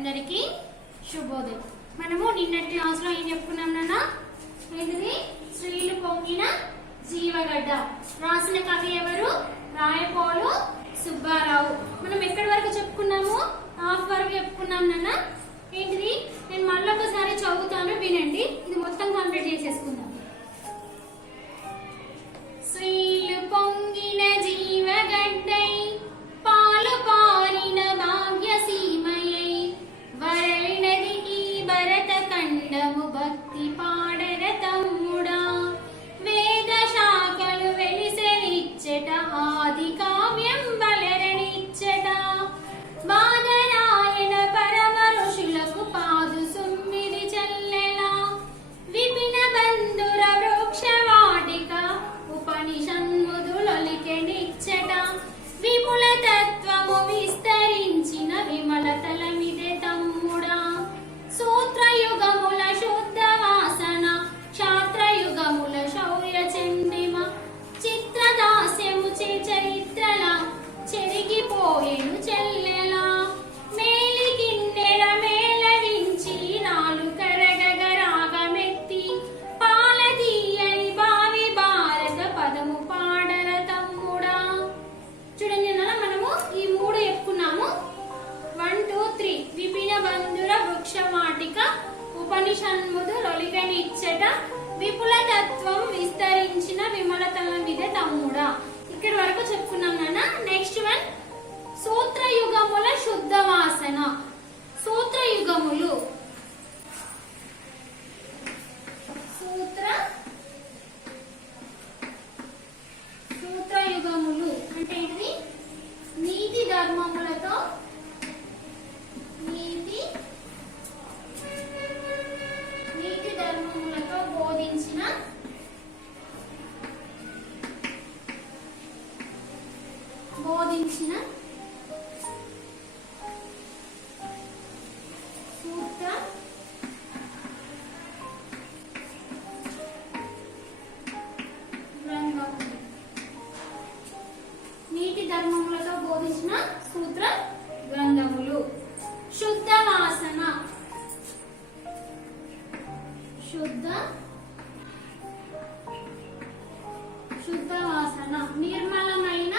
అందరికీ శుభోదయం. మనము నిన్నటి క్లాస్ లో ఏం చెప్పుకున్నాం నాన్న? ఏంటిది? శ్రీలు పొంగిన జీవగడ్డ. రాసిన కవి ఎవరు? రాయపోలు సుబ్బారావు. మనం ఎక్కడి వరకు చెప్పుకున్నాము? హాఫ్ వరకు చెప్పుకున్నాం నాన్న. ఏంటిది? నేను మళ్ళీ ఒకసారి చదువుతాను, వినండి. ఇది మొత్తం కంప్లీట్ చేసేసుకుందాం. శ్రీలు పొంగిన జీవగడ్డై పాలు పారిన భాగ్యసీమయై వరలినది ఈ భరత ఖండము భక్తి పాడర తమ్ముడా. వేద శాఖలు వెలిసెనిచ్చట ఆది కావ్యం బలరనిచ్చట బాదరాయణ పరమ ఋషులకు పాదు సుమ్మిది చెల్లెలా విపిన బంధుర వృక్ష వాటిక ఉపనిషన్ముదులొలికెనిచ్చట విపుల తత్వము విస్తరించిన విమల తలమిదే తమ్ముడా. సూత్రయుగముల శుద్ధ వాసన క్షాత్రయుగముల శౌర్య చండిమ చిత్రదాస్యము చరిత్రల చెరిగిపోయేను చెల్లెలా. మేలికిన్నెర మేళవించి నాలు కరగగ రాగమెత్తి పాలదీయని భావి భారత పదము పాడర తమ్ముడా. చూడండి నాన్న, మనము ఈ మూడు చెప్పుకున్నాము. 1 2 3 విపిన బంధుర వృక్షవాటిక ఉపనిషన్ముదు లొలిగనిచ్చట విపుల తత్వం విస్తరించిన విమలతల మీద తమ్ముడా. ఇక్కడ వరకు చెప్పుకున్నాం నాన్న. నెక్స్ట్ వన్, సూత్రయుగముల శుద్ధ వాసన. సూత్రయుగములు సూత్రయుగములు అంటే ఏంటిది? నీతి ధర్మములతో బోధించిన సూత్ర గ్రంథములు. నీతి ధర్మములతో బోధించిన సూత్ర గ్రంథములు. శుద్ధ వాసన శుద్ధ వాసన నిర్మలమైన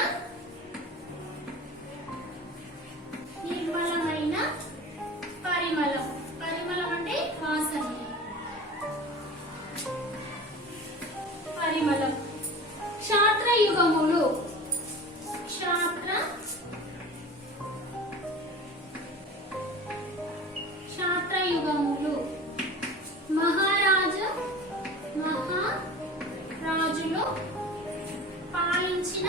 పరిమళం. పరిమళం అంటే వాసన, పరిమళం. క్షాత్రయుగములు క్షాత్రయుగములు మహారాజులు పాలించిన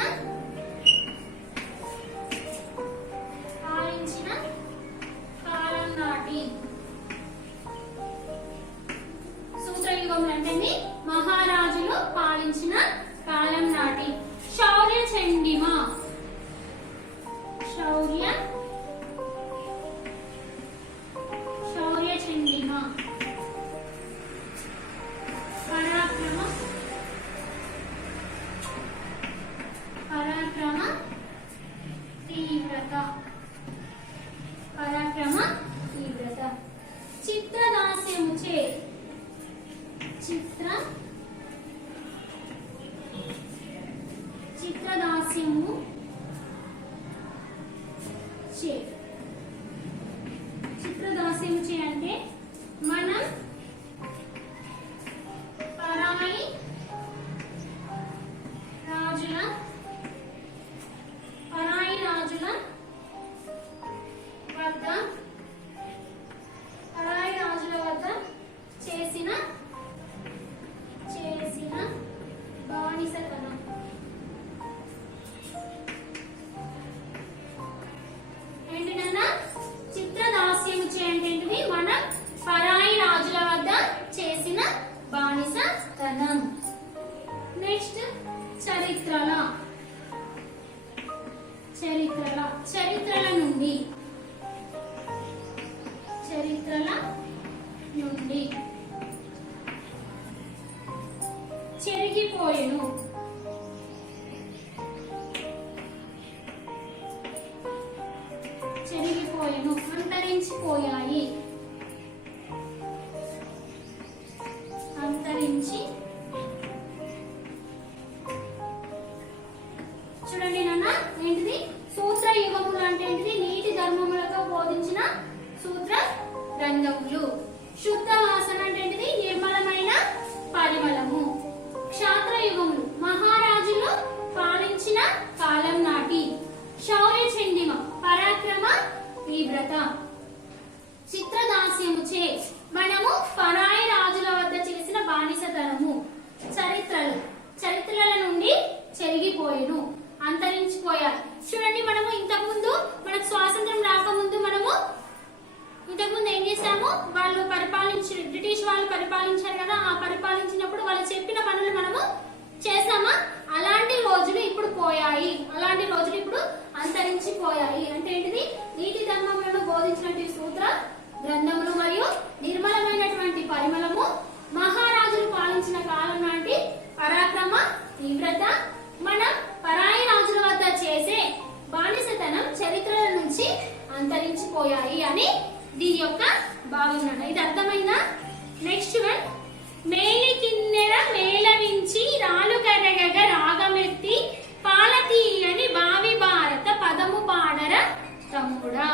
కాలం నాటి. సూత్రయుగములు అంటే మహారాజులు పాలించిన కాలం నాటి. శౌర్య చండిమ పరాక్రమ తీవ్రత. చిత్రదాస్యముచే చిత్రదాస్యము చే అంటే మనం పరాయి రాజుల వద్ద చేసిన బానిసతనం. ఏంటినన్నా? చిత్రదాస్యము చేయండి, మనం పరాయి రాజుల వద్ద చేసిన బానిసతనం. నెక్స్ట్ చరిత్రల నుండి చెరిగిపోయెను. అంతరించిపోయాయి. గ్రంథములు. శుద్ధ వాసన అంటే ఏంటిది? నిర్మలమైన పరిమళము. క్షాత్ర యుగములు మహారాజులు పాలించిన కాలం నాటి. శౌర్య చండిమ పరాక్రమ తీవ్రత. చిత్రదాస్యము చే మనము పరాయి రాజుల వద్ద చేసిన బానిసతనము. చరిత్రల నుండి చెరిగిపోయేను, అంతరించిపోయారు. చూడండి, మనము ఇంతకుముందు మనకు స్వాతంత్రం రాకముందు మనము ఇంతకుముందు ఏం చేసాము? వాళ్ళు బ్రిటిష్ వాళ్ళు పరిపాలించారు కదా, ఆ పరిపాలించినప్పుడు వాళ్ళు చెప్పిన పనులు మనము చేసామా? అలాంటి రోజులు ఇప్పుడు పోయాయి, అలాంటి రోజులు ఇప్పుడు అంతరించిపోయాయి. అంటే ఏంటిది? నీతి ధర్మములను బోధించినటువంటి సూత్ర గ్రంథములు మరియు నిర్మలమైనటువంటి పరిమళము, మహారాజులు పాలించిన కాలం నాటి పరాక్రమ తీవ్రత, మనం పరాయి రాజుల వద్ద చేసే బానిసతనం చరిత్రల నుంచి అంతరించిపోయాయి అని దీని యొక్క భావన. ఇది అర్థమైందా? నెక్స్ట్ వన్, మేలి కిన్నెర మేళవించి రాలు కరగగ రాగమెత్తి పాలతీయని భావి భారత పదము పాడర తమ్ముడా.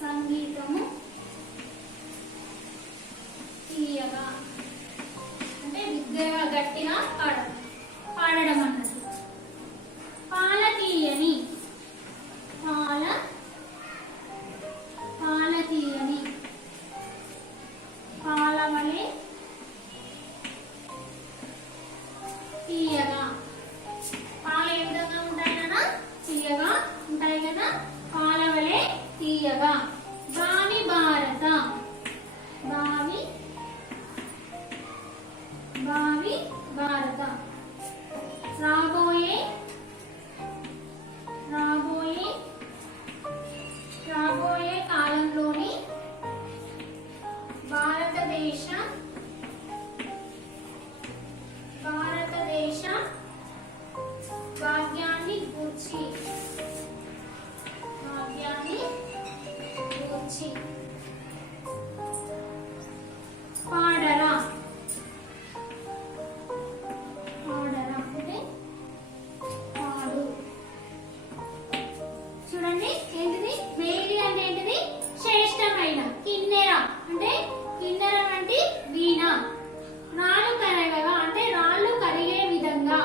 సంగీతము తీయగా అంటే విద్యగా గట్టిగా పాడడం అన్నది. పాల తీయని పాల తీయని పాలవలే తీయగా. పాలు ఏ విధంగా ఉంటాయి కదా? తీయగా ఉంటాయి కదా. పాలవలే తీయగా. భావి భారత భావి భారత రాబోయే కాలంలోని భారతదేశ భాగ్యాన్ని గూర్చి పాడరా అంటే పాడు. చూడండి, ఏంటిది? మేలి అంటే ఏంటిది? శ్రేష్టమైన. కిన్నెర అంటే కిన్నెర అంటే వీణ. రాళ్ళు కరగగా అంటే రాళ్ళు కరిగే విధంగా.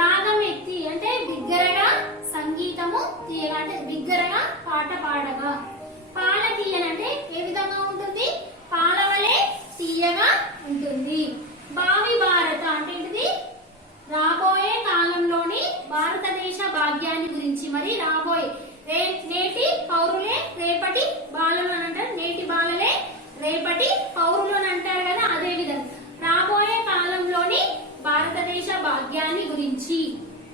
రాగం ఎత్తి అంటే బిగ్గరగా సంగీతము తీయగా అంటే బిగ్గరగా పాట పాడగా. పాల తీయనంటే ఏ విధంగా ఉంటుంది? పాలవలే తీయగా ఉంటుంది. భావి భారత అంటే ఏంటిది? రాబోయే కాలంలోని భారతదేశ భాగ్యాన్ని గురించి. మరి రాబోయే నేటి పౌరులే రేపటి బాలలు అని అంటారు. నేటి బాలలే రేపటి పౌరులు అని అంటారు కదా, అదే విధంగా రాబోయే కాలంలోని భారతదేశ భాగ్యాన్ని గురించి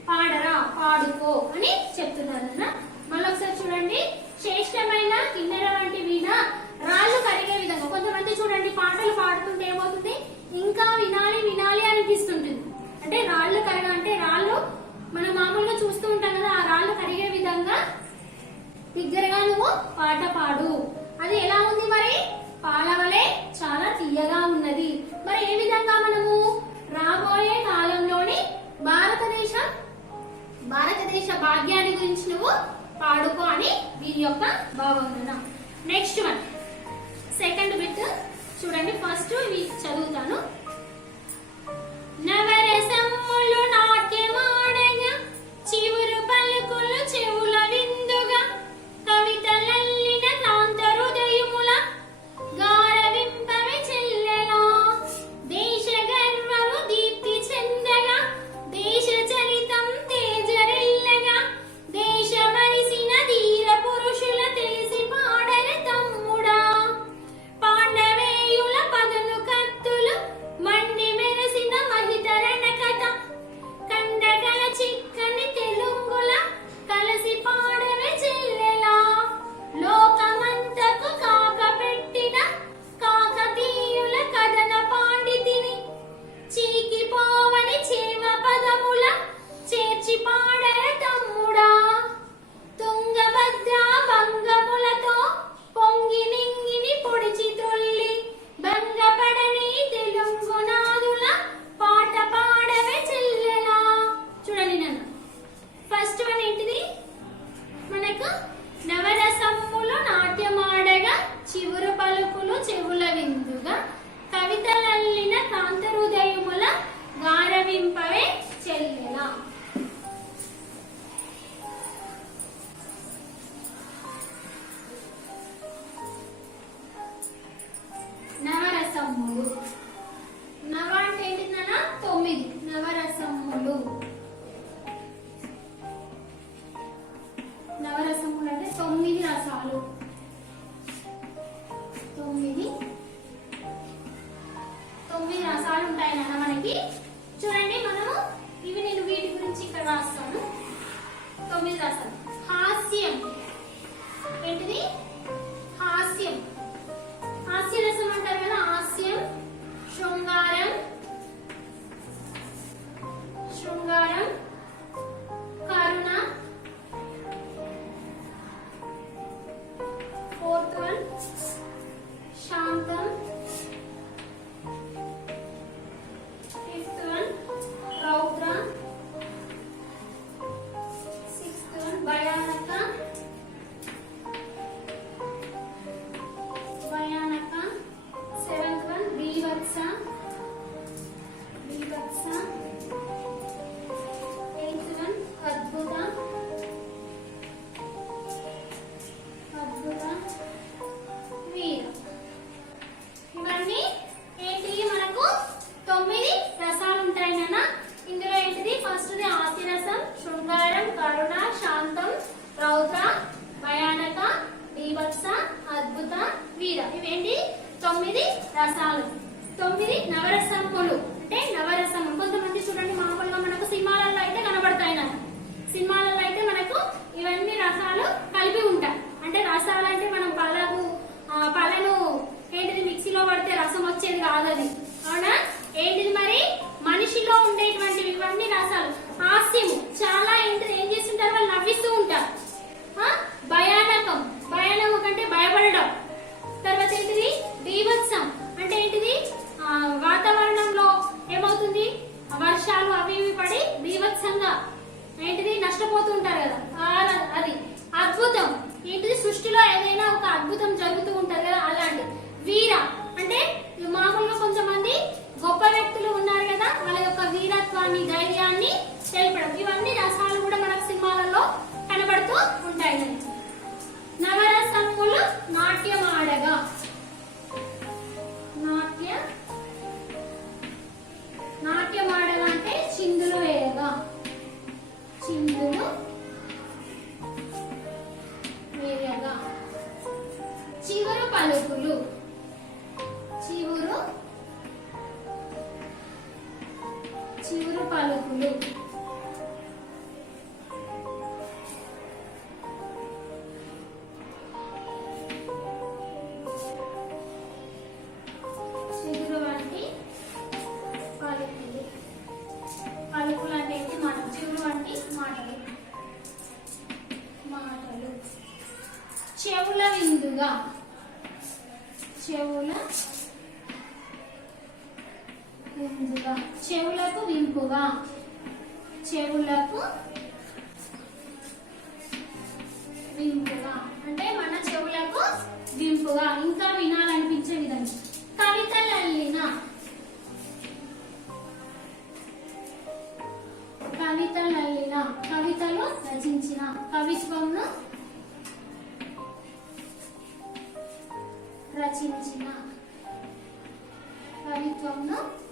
పాడరా, పాడుకో అని చెప్తున్నారన్న. మళ్ళొకసారి చూడండి, శ్రేష్టమైన కిన్నెర వంటి వీణ రాళ్ళు కరిగే విధంగా. కొంతమంది చూడండి పాటలు పాడుతుంటే ఏమవుతుంది? ఇంకా వినాలి వినాలి అనిపిస్తుంటుంది. అంటే రాళ్ళు కరగ అంటే రాళ్ళు మనం మామూలుగా చూస్తూ ఉంటాం కదా, ఆ రాళ్ళు కరిగే విధంగా బిగ్గరగా నువ్వు పాట పాడు. అది ఎలా ఉంది? మరి పాలవలే చాలా తీయగా ఉన్నది. మరి ఏ విధంగా మనము రాబోయే కాలంలోని భారతదేశ భాగ్యాన్ని గురించి నువ్వు పాడుకో అని దీని యొక్క భావన. నెక్స్ట్ వన్, సెకండ్ బిట్ చూడండి ఫస్ట్ ఇవి చదువుతాను. నవరసములు నాట్యమాడగా చివురు పలుకులు చెవుల విందుగా కవితలల్లిన కాంత హృదయముల గారవింపవి చెల్లెలా దేశ గర్వము దీప్తి చెందగా దేశ చరితం తేజరిల్లగా దేశ మరిసిన ధీర పురుషుల తెలిసి పాడర తమ్ముడా పాండవేయుల పదును కత్తులు మండి మెరసిన మహితరణ కథ కండగల చిక్కని తెలుగుల కలసి పాడవే చెల్లెలా లోకమంతకు కాక పెట్టిన కాకతీయుల కథన పాండితిని చీకిపోవని చేమ పదముల చేర్చి పాడర తమ్ముడా తుంగభద్ర భంగములతో పొంగి నింగిని పొడిచి త్రొల్లి భంగపడని తెలుగునాదుల పాట పాడవే చెల్లెలా. చూడండి నన్ను ఫస్ట్ వన్ ఏంటిది మనకు నవరసములు నాట్యమాడగా చివురు పలుకులు చెవుల విందుగా కవితలల్లిన కాంత హృదయముల గారవింపవే చెల్లెలా. నవరసములు నవ అంటే ఏంటిదన్నా 9 నవరసములు. నవరసములు అంటే 9 రసాలు. 9 రసాలు ఉంటాయి నాన్న మనకి. చూడండి మనము ఇవి నేను వీటి గురించి ఇక్కడ రాస్తాను. 9 రసాలు. హాస్యం ఏంటిది హాస్యం హాస్యరసం అంటారు కదా. హాస్యం శృంగారం కరుణ. 4th one శాంతం. 5th one రౌద్ర. 6th one భయానక. 7th one బీభత్స. 8th one అద్భుత. వీర. ఇవన్నీ ఏంటి మనకు 9 రసాలు ఉంటాయి నాన్న. ఇందులో ఏంటిది ఫస్ట్ది హాస్యరసం, శృంగారం, కరుణ, శాంతం, రౌద్ర, భయానక, బీభత్స, అద్భుత, వీర. ఇవేంటి 9 రసాలు. 9 నవరసములు అంటే నవరసము. కొంతమంది చూడండి మామూలుగా మనకు సినిమాలలో అయితే కనబడతాయి నాకు. సినిమాలలో అయితే మనకు ఇవన్నీ రసాలు కలిపి ఉంటాయి. అంటే రసాలు అంటే మనం పళ్ళను ఏంటిది మిక్సీలో పడితే రసం వచ్చేది కాదు అది. అవునా? ఏంటిది మరి మనిషిలో ఉండేటువంటివి ఇవన్నీ రసాలు. హాస్యము చాలా ఏంటిది ఏం చేస్తుంటారు వాళ్ళు నవ్విస్తూ ఉంటారు. భయానకం అంటే భయపడడం. తర్వాత ఏంటిది బీభత్సం అంటే ఏంటిది వాతావరణంలో ఏమవుతుంది వర్షాలు అవి ఇవి పడి బీభత్సంగా ఏంటిది నష్టపోతూ ఉంటారు కదా అది. అద్భుతం ఏంటిది సృష్టిలో ఏదైనా ఒక అద్భుతం జరుగుతూ ఉంటారు కదా అలాంటి. వీర అంటే మామూలుగా కొంతమంది గొప్ప వ్యక్తులు ఉన్నారు కదా వాళ్ళ యొక్క వీరత్వాన్ని ధైర్యాన్ని తెలపడం. ఇవన్నీ రసాలు కూడా మనకు సినిమాలలో కనబడుతూ ఉంటాయి. నవరసములు నాట్యమాడగా నాట్యమాడగా అంటే చిందులు వేయగా. చివురు పలుకులు. చివురు పలుకులు. చిగురు వంటి పలుకులు. పలుకులు అంటే ఏంటి మాటలు. చిగురు వంటి మాటలు. చెవుల విందుగా. చెవులకు వింపుగా. అంటే మన చెవులకు వింపుగా ఇంకా వినాలనిపించే విధంగా. కవిత్వంను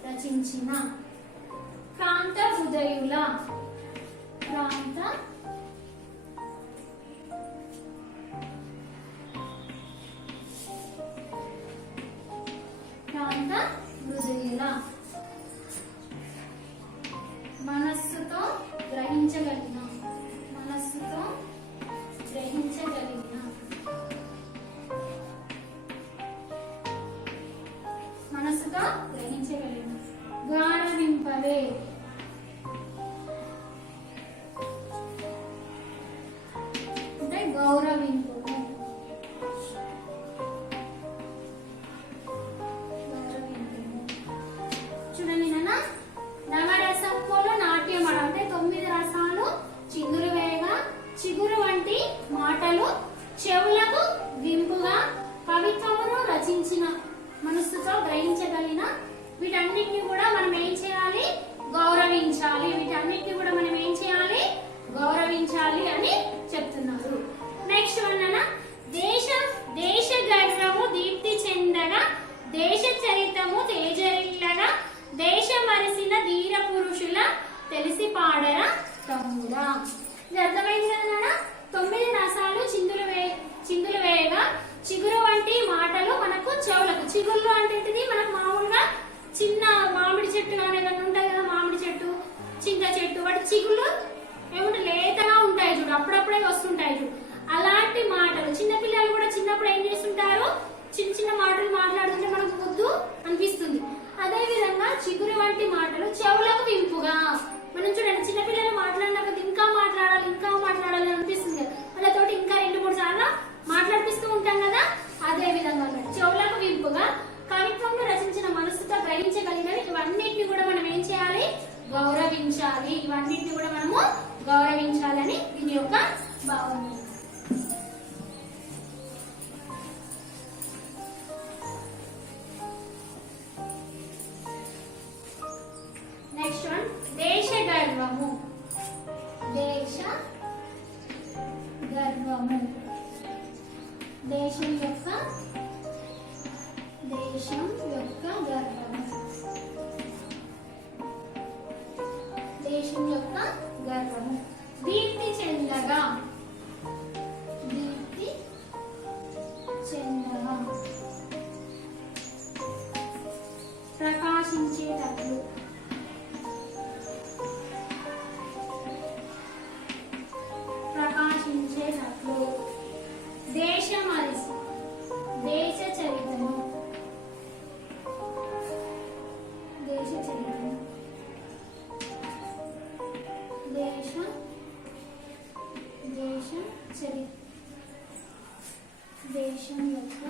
రచించిన క్రాంత హృదయుల మనస్సుతో గ్రహించగలిగిన గౌరవింపవే అంటే గౌరవింపు చూడండి నాన్న నవరసంలో నాట్యం అంటే 9 రసాలు చిందులు వేయగా చిగురు వంటి మాటలు చెవులకు వింపుగా కవిత్వమును రచించిన మనస్సుతో గ్రహించగలిగిన వీటన్నిటిని కూడా మనం ఏం చేయాలి గౌరవించాలి గౌరవించాలి అని చెప్తున్నారు. నెక్స్ట్ వన్ అన్న దేశ గర్వము దీప్తి చెందగా దేశ చరితము తేజరిల్లగా దేశ మరిసిన ధీర పురుషుల తెలిసి పాడరా తమ్ముడా. ఇది అర్థమైంది కదా నాన్న. 9 రసాలు చిందులు వేయగా చిగురు వంటి మాటలు మనకు చెవులకు. చిగురు అంటే ఏంటిది? మనకు మామూలుగా చిన్న మామిడి చెట్టు కానీ ఏదైనా ఉంటాయి కదా, మామిడి చెట్టు, చింత చెట్టు, వాటి చిగుళ్ళు ఏమంటే లేతగా ఉంటాయి చూడు, అప్పుడప్పుడే వస్తుంటాయి చూడు. అలాంటి మాటలు చిన్నపిల్లలు కూడా చిన్నప్పుడు ఏం చేస్తుంటారు, చిన్న మాటలు మాట్లాడుతుంటే మనకు ముద్దు అనిపిస్తుంది. అదే విధంగా చిగురు వంటి మాటలు చెవులకు వింపుగా. మనం చూడండి చిన్నపిల్లలు మాట్లాడినాక ఇంకా మాట్లాడాలి అనిపిస్తుంది. వాళ్ళతోటి ఇంకా 2-3 సార్లు మాట్లాడిపిస్తూ ఉంటాం కదా. అదే విధంగా చెవులకు వింపుగా కవిత్వంలో రచించిన మనస్సుతో గ్రహించగలిగినవి ఇవన్నిటిని కూడా మనం ఏం చేయాలి గౌరవించాలి. గౌరవించాలని దీని యొక్క భావన. నెక్స్ట్ వన్ దేశ గర్వము. దేశం యొక్క గర్వము దీప్తి చెందగా ప్రకాశించేటట్లు దేశమరిసి దేశ చరితము దేశం యొక్క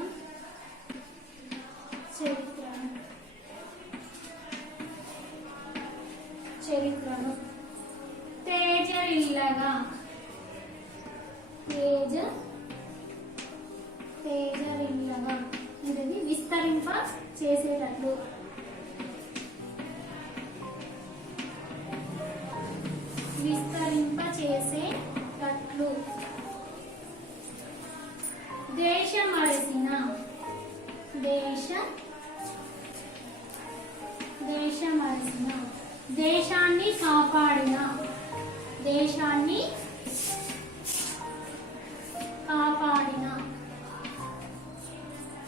చరిత్రను తేజరిల్లగా ఇది విస్తరింప చేసేటట్లు దేశమరిసిన దేశాన్ని కాపాడిన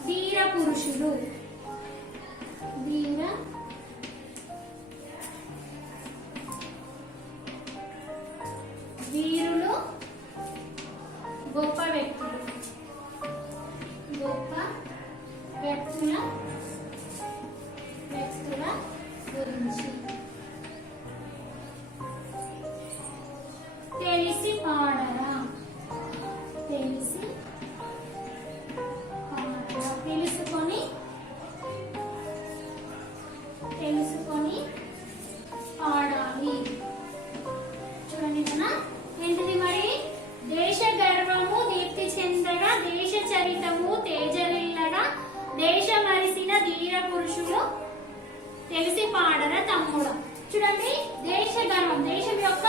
ధీర పురుషులు వీరులు గొప్ప వ్యక్తుల గురించి తెలిసి పాడరా తెలుసుకొని పాడాలి. చూడండి ఏంటిది మరి దేశ గర్వము దీప్తి చెందగా దేశ చరితము తేజరిల్లగా దేశ మరిసిన ధీర పురుషులు తెలిసి పాడరా తమ్ముడా. చూడండి దేశ గర్వం, దేశం యొక్క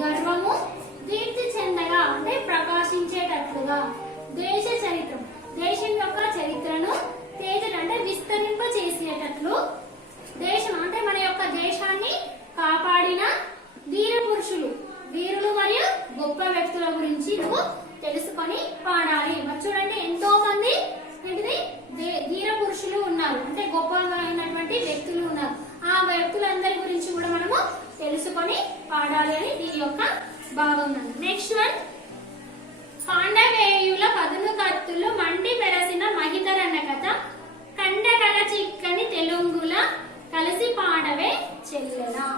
గర్వము దీప్తి చెందగా అంటే ప్రకాశించేటట్లుగా, దేశ చరిత్ర దేశం యొక్క చరిత్రను, తేజ అంటే విస్తరింప చేసేటట్లు, దేశం అంటే మన యొక్క దేశాన్ని కాపాడిన ధీర పురుషులు, వీరులు మరియు గొప్ప వ్యక్తుల గురించి నువ్వు తెలుసుకొని పాడాలి. మరి చూడండి ఎంతో మంది ఏంటిది ధీర పురుషులు ఉన్నారు, అంటే గొప్పగా అయినటువంటి వ్యక్తులు ఉన్నారు. ఆ వ్యక్తులందరి గురించి కూడా మనము తెలుసుకొని పాడాలి అని దీని యొక్క భాగం. నెక్స్ట్ వన్, పాండవేయుల పదును కత్తులు మండి మెరసిన మహితరన్న కథ, కండకల చిక్కని తెలుగుల కలిసి పాడవే చెల్లెలా.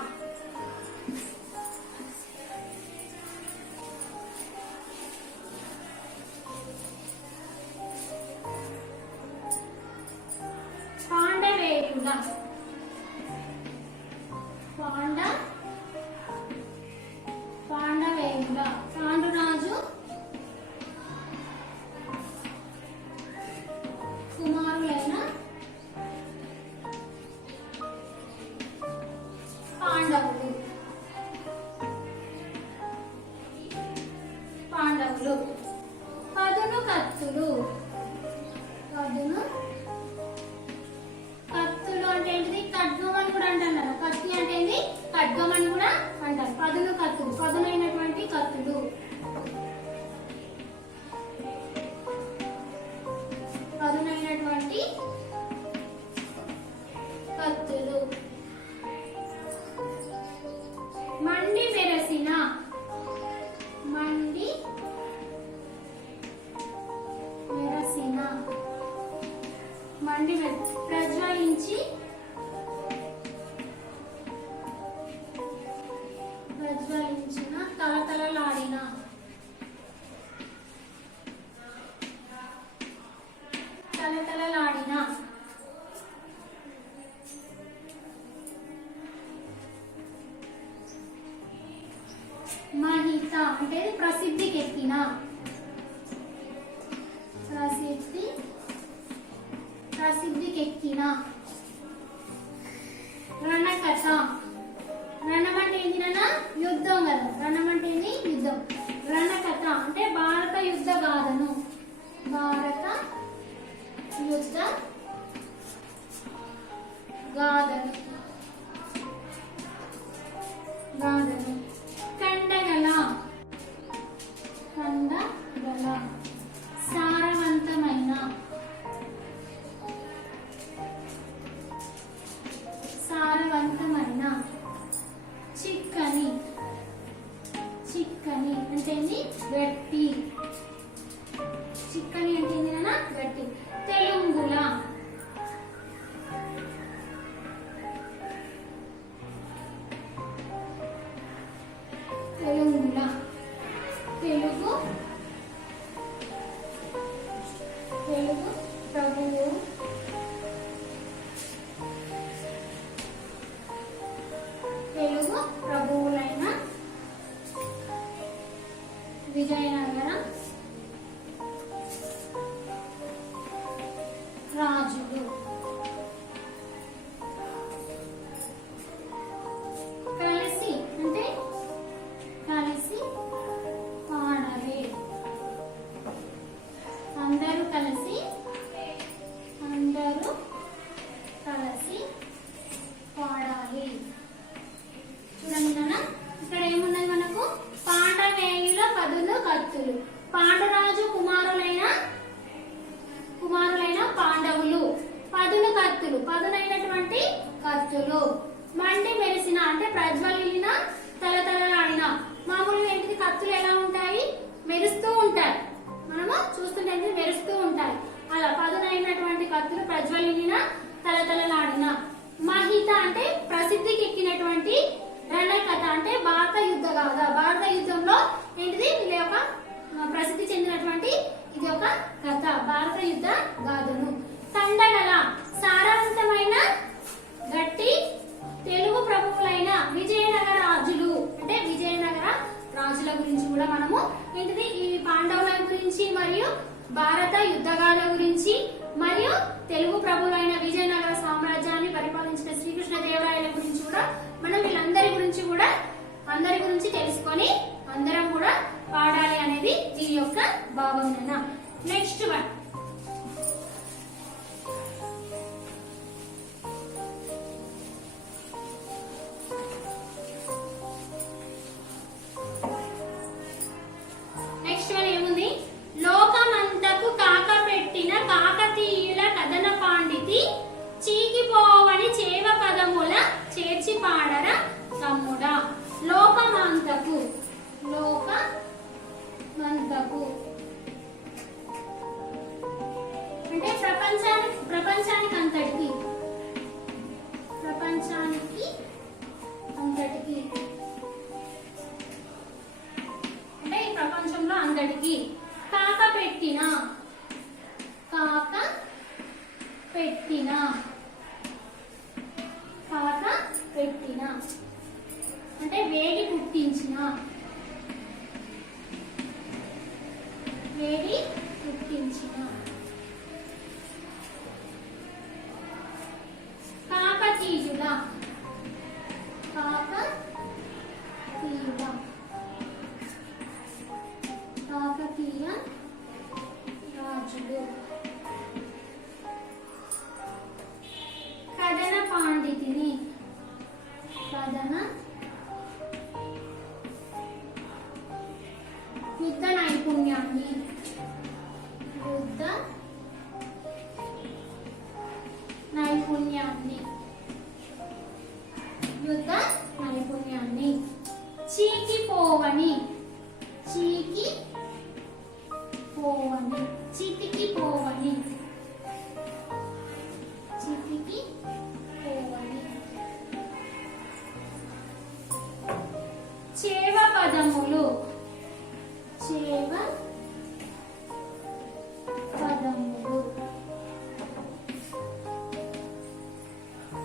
పాండవేయుల పాండవేయుల పాండురాజు కుమారులైన పాండవులు పదును కత్తులు అంటే ఏంటిది ఖడ్గం అని కూడా అంటారు కదా, కత్తి అంటే ఏంటి ఖడ్గం అని కూడా అంటారు. పదును కత్తులు పదునైనటువంటి కత్తులు, పదునైనటువంటి కత్తులు. మండి మెరసిన ప్రజ్వలించిన తలతలలాడిన మహిత అంటే ప్రసిద్ధికెక్కిన రణకథ, రణం అంటే ఏంటి నాన్న యుద్ధం కదా, రణం అంటే ఏంటి యుద్ధం. రణకథ అంటే భారత యుద్ధ గాథను, కండగల సారవంతమైన చిక్కని అంటే గట్టి, చిక్కని అంటే ఏంటన్నా గట్టి. తెలుగుల తెలుగు ప్రభువు ప్రభువులైన విజయనగర రాజులు. కలిసి అంటే కలిసి పాడవే, అందరూ కలిసి పాడాలి. చూడండి నాన్న, ఇక్కడ ఏమున్నది మనకు పాండవేయుల పదును కత్తులు, పాండురాజు కుమారులైన పాండవులు, పదును కత్తులు పదునైనటువంటి కత్తులు, మండి మెరిసిన అంటే ప్రజ్వలిన తలతలలాడిన. మామూలుగా ఏంటిది కత్తులు ఎలా ఉంటాయి, మెరుస్తూ ఉంటాయి, మనము చూస్తుంటే మెరుస్తూ ఉంటాయి. అలా పదునైనటువంటి కత్తులు ప్రజ్వలిన తలతలలాడిన. మహిత అంటే ప్రసిద్ధికి ఎక్కినటువంటి, రణకథ అంటే భారత యుద్ధ గాథ, భారత యుద్ధంలో ఏంటిది వీళ్ళ యొక్క ప్రసిద్ధి చెందినటువంటి ఇది ఒక కథ, భారత యుద్ధ గాథను. కండగల సారవంతమైన గట్టి తెలుగు ప్రభువులైన విజయనగర రాజులు, అంటే విజయనగర రాజుల గురించి కూడా మనము ఏంటిది ఈ పాండవుల గురించి మరియు భారత యుద్ధగాథ గురించి మరియు తెలుగు ప్రభువులైన విజయనగర సామ్రాజ్యాన్ని పరిపాలించిన శ్రీకృష్ణదేవరాయల గురించి కూడా మనం వీళ్ళందరి గురించి తెలుసుకొని అందరం కూడా చేర్చి పాడర తమ్ముడా. లోకమంతకు లోకమంతకు అంటే ప్రపంచానికి అంతటికి అంటే ఈ ప్రపంచంలో అంతటికి కాక పెట్టిన అంటే వేడి పుట్టించిన కాకతీయుల కాకతీయ రాజులు. కథన పాండితిని యుద్ధ నైపుణ్యాన్ని చీకిపోవని చేవ పదములు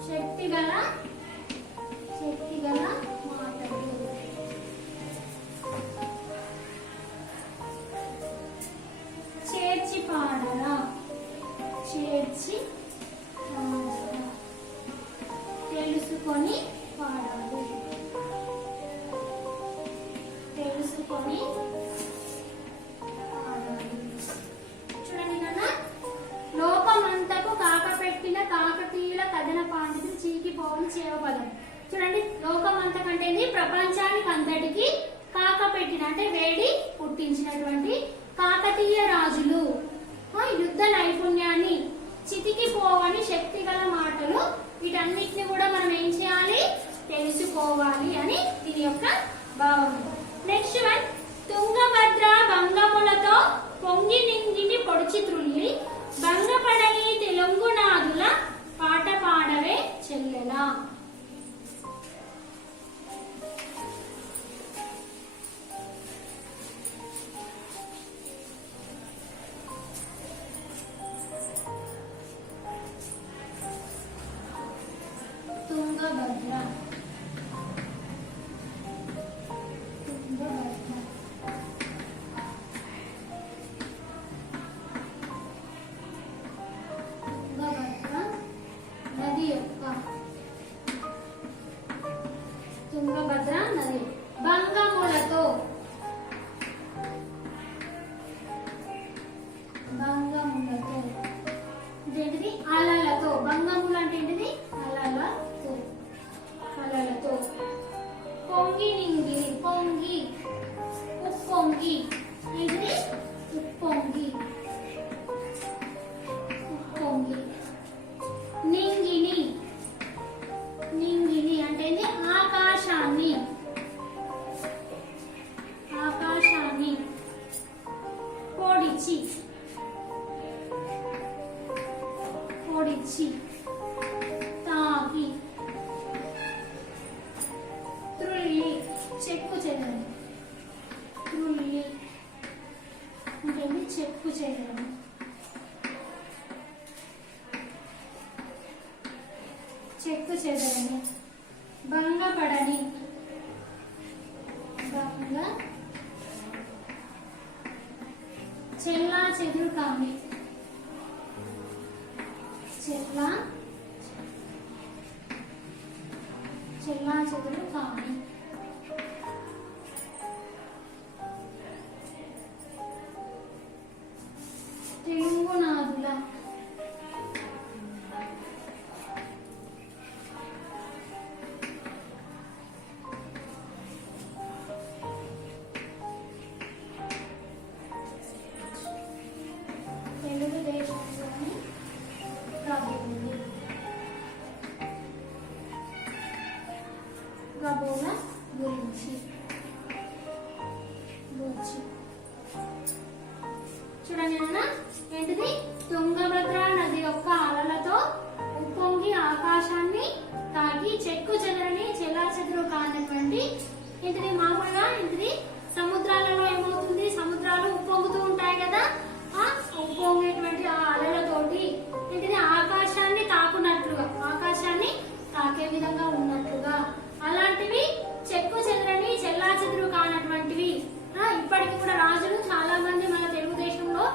శక్తిగల మాటలు. చేర్చి పాడరా తెలుసుకొని పాడాలి. చూడండి నాన్న, లోకమంతకు కాకపెట్టిన కాకతీయుల కథన పాండితులు చీకిపోవని చేవపదం. చూడండి, లోకమంతకు అంటే ప్రపంచానికి అంతటికి కాకపెట్టిన అంటే వేడి పుట్టించినటువంటి కాకతీయ రాజులు యుద్ధ నైపుణ్యాన్ని, చితికిపోవని శక్తిగల మాటలు, వీటన్నిటిని కూడా మనం ఏం చేయాలి, తెలుసుకోవాలి అని దీని యొక్క భావం. నెక్స్ట్ వన్, తుంగభద్ర భంగములతో పొంగి నింగిని పొడిచి త్రుల్లి భంగపడని తెలుగునాదుల పాట పాడవే చెల్లెలా. తుంగభద్ర నది భంగములతో ఏంటిది, అలలతో. భంగములు అంటే ఏంటిది, అలలతో. పొంగి నింగి ఉప్పొంగి ఏంటిది, ఉప్పొంగి. నింగిని అంటే ఆకాశాన్ని పొడిచి తాకి త్రుల్లి చెక్కు చేయడం. త్రుల్లి అంటే చెక్కు చేయడం. చెక్కు చెదరని. భంగపడని చెల్లా చెదురు కామి. చెల్లా చెదురు కామి. తెలుగునాదుల ప్రభువుల గురించి. చూడండి నాన్న, ఏంటిది? తుంగభద్ర నది యొక్క అలలతో ఉప్పొంగి ఆకాశాన్ని తాకి చెక్కు చెదరని చెల్లాచెదురు కానటువంటి ఏంటిది? మామూలుగా ఏంటిది? సముద్రాలలో ఏమవుతుంది? సముద్రాలు ఉప్పొంగుతూ ఉంటాయి కదా, ఆ ఉప్పొంగేటువంటి ఆ అలలతోటి ఏంటిది? ఆకాశాన్ని తాకున్నట్లుగా, ఆకాశాన్ని తాకే విధంగా ఉన్నట్లుగా అలాంటివి చెక్కు చెదరని చెల్లాచెదురు కానటువంటివి. ఇప్పటికి కూడా రాజులు చాలా మంది మన తెలుగుదేశంలో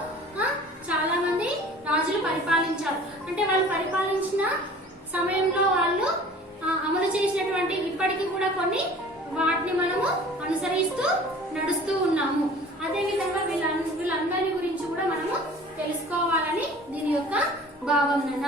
చాలా మంది రాజులు పరిపాలించారు. అంటే వాళ్ళు పరిపాలించిన సమయంలో వాళ్ళు అమలు చేసినటువంటి ఇప్పటికి కూడా కొన్ని వాటిని మనము అనుసరిస్తూ నడుస్తూ ఉన్నాము. అదే విధంగా వీళ్ళందరి గురించి కూడా మనము తెలుసుకోవాలని దీని యొక్క భావం నాన్న.